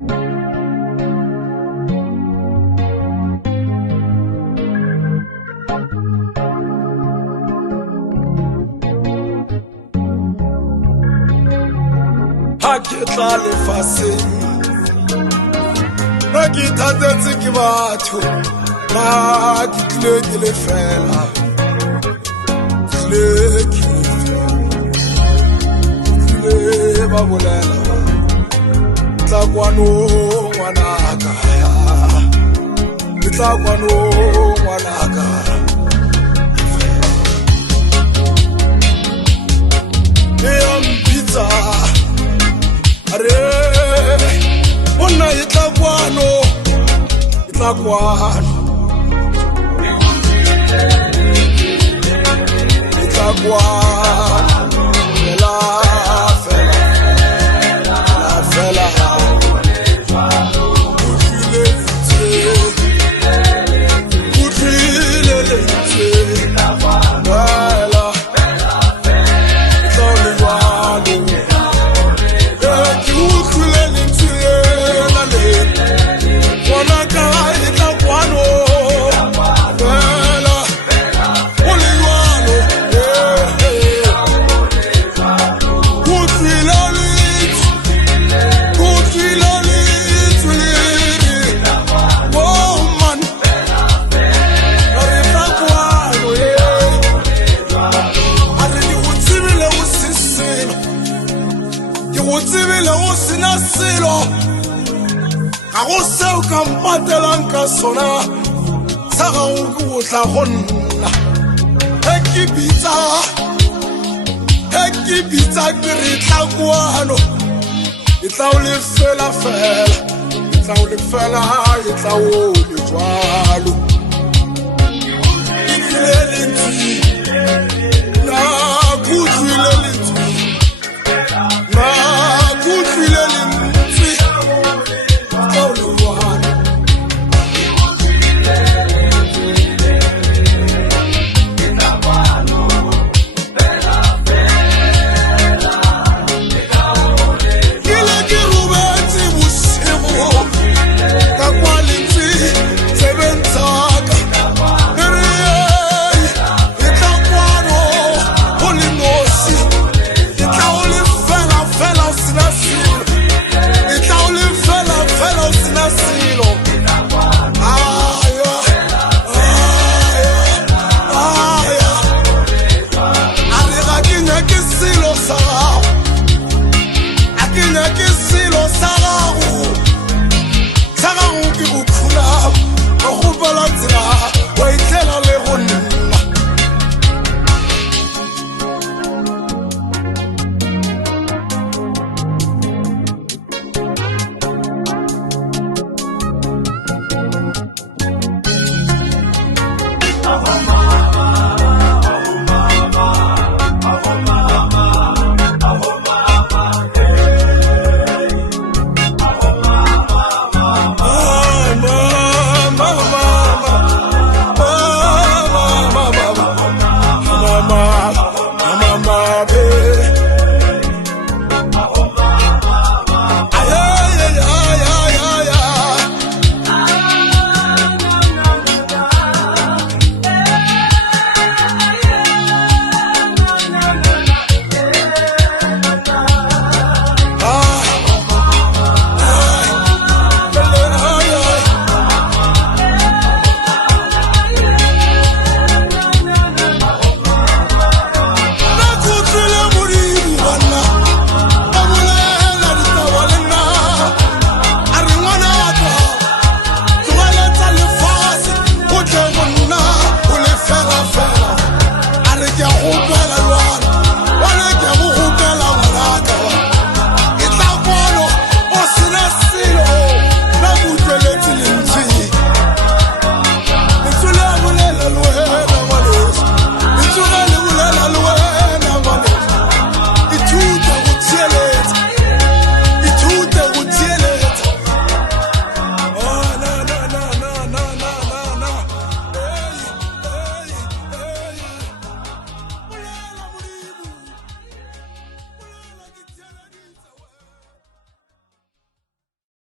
Hakitla le fase na kitatetse ke batho na kitle ke le fela le ba bolela tla kwano ngwanaka tla kwano ngwanaka pizza are bona itla kwano itla kwano itla kwano la fela Patelanka sona sara o tla gonna ekibitsa ke re tla kwano itla o le fela itla o le fela itla o le jwalo